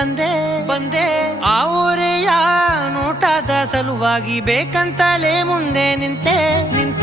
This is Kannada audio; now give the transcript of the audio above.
ಬಂದೆ ಬಂದೆ ಆ ಊರೆಯ ನೋಟದ ಸಲುವಾಗಿ ಬೇಕಂತಲೇ ಮುಂದೆ ನಿಂತೆ ನಿಂತೆ